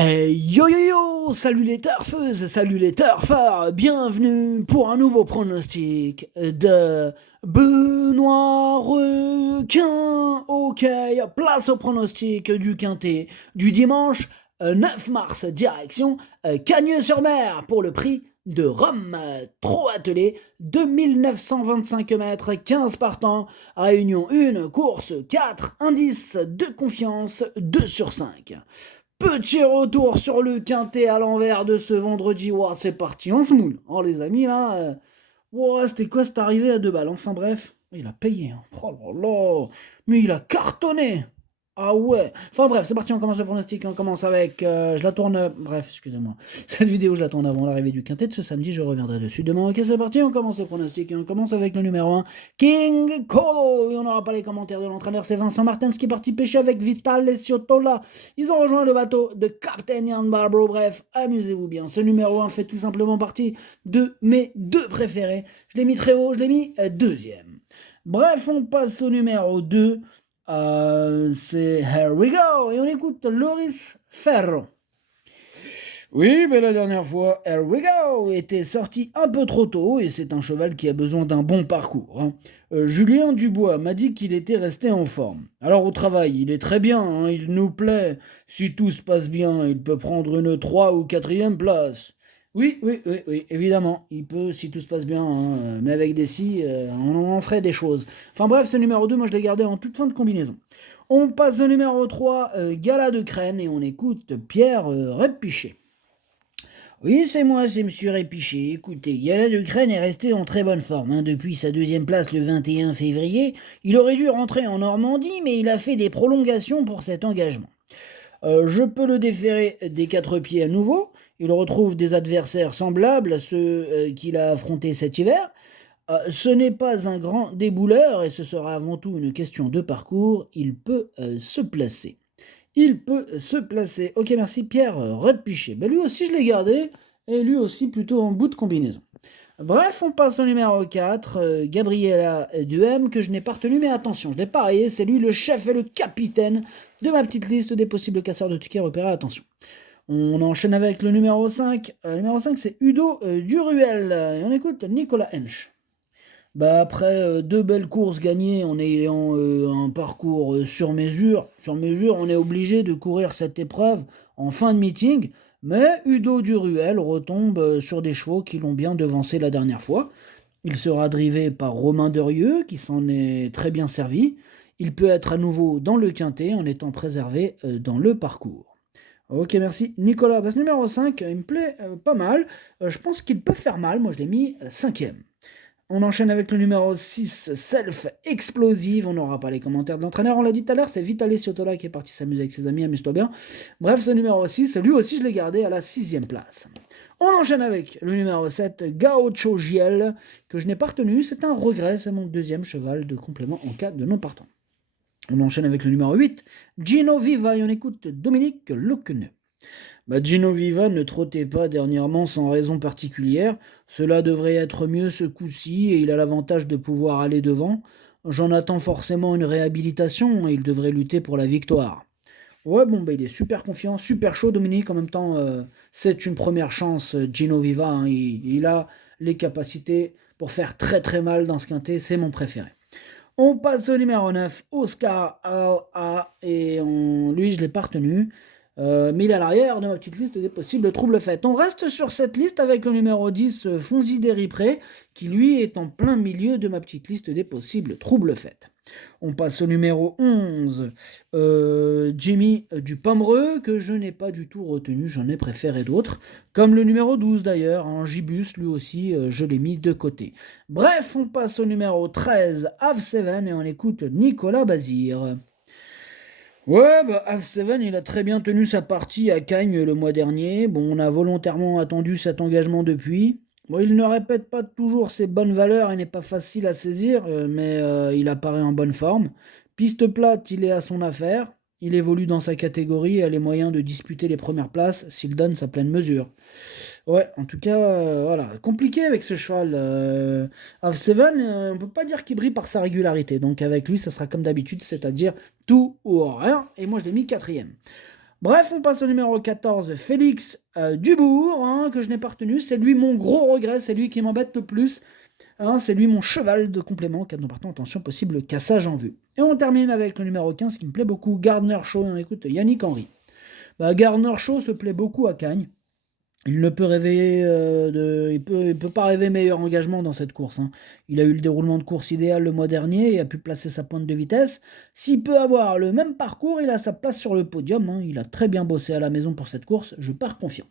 Yo yo yo, salut les turfeuses, salut les turfeurs, bienvenue pour un nouveau pronostic de Benoît Requin. Ok, place au pronostic du quintet du dimanche 9 mars, direction Cagnes-sur-Mer pour le prix de Rome. Trop attelé, 2925 mètres, 15 partants, réunion 1, course 4, indice de confiance 2 sur 5. Petit retour sur le quintet à l'envers de ce vendredi. Wow, c'est parti, on se moule. Oh les amis, là, c'était quoi cette arrivée à 2 balles? Enfin bref, il a payé. Hein. Oh là là, mais il a cartonné. Ah ouais. Enfin bref, c'est parti, on commence le pronostic. On commence avec... je la tourne... Bref, excusez-moi. Cette vidéo, je la tourne avant l'arrivée du quintet de ce samedi. Je reviendrai dessus demain. Ok, c'est parti, on commence le pronostic. Et on commence avec le numéro 1, King Cole. Et on n'aura pas les commentaires de l'entraîneur. C'est Vincent Martins qui est parti pêcher avec Vital et Ciotola. Ils ont rejoint le bateau de Captain Ian Barbro. Bref, amusez-vous bien. Ce numéro 1 fait tout simplement partie de mes deux préférés. Je l'ai mis très haut, je l'ai mis deuxième. Bref, on passe au numéro 2. C'est Here We Go et on écoute Loris Ferro. Oui, mais la dernière fois, Here We Go était sorti un peu trop tôt et c'est un cheval qui a besoin d'un bon parcours. Hein. Julien Dubois m'a dit qu'il était resté en forme. Alors au travail, il est très bien, hein, il nous plaît. Si tout se passe bien, il peut prendre une 3 ou 4e place. Oui, évidemment, il peut si tout se passe bien, hein, mais avec des si, on en ferait des choses. Enfin bref, ce numéro 2, moi je l'ai gardé en toute fin de combinaison. On passe au numéro 3, Gala de Crène, et on écoute Pierre Répichet. Oui, c'est moi, c'est Monsieur Répiché. Écoutez, Gala d'Ukraine est resté en très bonne forme. Hein, depuis sa 2e place le 21 février, il aurait dû rentrer en Normandie, mais il a fait des prolongations pour cet engagement. Je peux le déférer des 4 pieds à nouveau. Il retrouve des adversaires semblables à ceux qu'il a affrontés cet hiver. Ce n'est pas un grand débouleur et ce sera avant tout une question de parcours. Il peut se placer. Il peut se placer. Ok, merci Pierre Redpiché. Ben, lui aussi, je l'ai gardé. Et lui aussi, plutôt en bout de combinaison. Bref, on passe au numéro 4, Gabriela Duhem, que je n'ai pas retenu, mais attention, je l'ai parié, c'est lui le chef et le capitaine de ma petite liste des possibles casseurs de tickets repérés, attention. On enchaîne avec le numéro 5. Le numéro 5, c'est Udo Duruel. Et on écoute Nicolas Hensch. Bah après 2 belles courses gagnées en ayant un parcours sur mesure, on est obligé de courir cette épreuve en fin de meeting, mais Udo Duruel retombe sur des chevaux qui l'ont bien devancé la dernière fois. Il sera drivé par Romain Derieux, qui s'en est très bien servi. Il peut être à nouveau dans le quintet en étant préservé dans le parcours. Ok, merci. Nicolas, bah, ce numéro 5, il me plaît pas mal. Je pense qu'il peut faire mal, moi je l'ai mis 5e. On enchaîne avec le numéro 6, Self Explosive. On n'aura pas les commentaires de l'entraîneur, on l'a dit tout à l'heure, c'est Vitaly Ciotola qui est parti s'amuser avec ses amis, amuse-toi bien. Bref, ce numéro 6, lui aussi je l'ai gardé à la 6e place. On enchaîne avec le numéro 7, Gaucho Giel, que je n'ai pas retenu, c'est un regret, c'est mon 2e cheval de complément en cas de non partant. On enchaîne avec le numéro 8, Gino Viva, et on écoute Dominique Lecqueneux. Gino Viva ne trottait pas dernièrement sans raison particulière. Cela devrait être mieux ce coup-ci et il a l'avantage de pouvoir aller devant. J'en attends forcément une réhabilitation et il devrait lutter pour la victoire. Ouais, bon, il est super confiant, super chaud, Dominique. En même temps, c'est une première chance, Gino Viva. Hein. Il a les capacités pour faire très très mal dans ce quintet. C'est mon préféré. On passe au numéro 9, Oscar Al-A, et lui, je ne l'ai pas retenu. Mais il est à l'arrière de ma petite liste des possibles troubles faits. On reste sur cette liste avec le numéro 10, Fonzi Deripré, qui lui est en plein milieu de ma petite liste des possibles troubles faits. On passe au numéro 11, Jimmy du Pomereux, que je n'ai pas du tout retenu, j'en ai préféré d'autres. Comme le numéro 12 d'ailleurs, en Gibus, lui aussi, je l'ai mis de côté. Bref, on passe au numéro 13, Have7, et on écoute Nicolas Bazir. Ouais, Have7, il a très bien tenu sa partie à Cagnes le mois dernier. Bon, on a volontairement attendu cet engagement depuis. Bon, il ne répète pas toujours ses bonnes valeurs et n'est pas facile à saisir, mais il apparaît en bonne forme. Piste plate, il est à son affaire. Il évolue dans sa catégorie et a les moyens de disputer les premières places s'il donne sa pleine mesure. Ouais, en tout cas, voilà, compliqué avec ce cheval. Have7, on ne peut pas dire qu'il brille par sa régularité. Donc avec lui, ça sera comme d'habitude, c'est-à-dire tout ou rien. Et moi, je l'ai mis 4e. Bref, on passe au numéro 14, Félix Dubourg, hein, que je n'ai pas retenu. C'est lui mon gros regret, c'est lui qui m'embête le plus. Hein, c'est lui mon cheval de complément, car nous partons, attention, possible cassage en vue. Et on termine avec le numéro 15 qui me plaît beaucoup, Gardner Shaw. On écoute Yannick Henry. Gardner Shaw se plaît beaucoup à Cagnes. Il ne peut rêver il peut pas rêver meilleur engagement dans cette course, hein. Il a eu le déroulement de course idéal le mois dernier et a pu placer sa pointe de vitesse. S'il peut avoir le même parcours, il a sa place sur le podium, hein. Il a très bien bossé à la maison pour cette course, je pars confiant.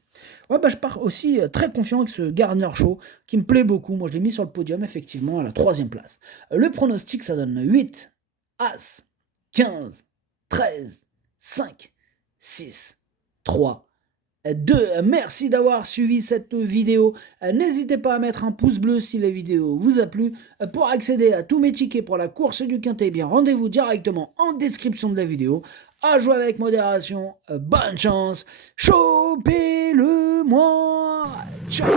Ouais, je pars aussi très confiant avec ce Gardner Shaw qui me plaît beaucoup. Moi, je l'ai mis sur le podium, effectivement, à la 3e place. Le pronostic, ça donne 8, As, 15, 13, 5, 6, 3, 2. Merci d'avoir suivi cette vidéo. N'hésitez pas à mettre un pouce bleu si la vidéo vous a plu. Pour accéder à tous mes tickets pour la course du Quintet, bien rendez-vous directement en description de la vidéo. À jouer avec modération. Bonne chance. Chopez-le moi. Ciao.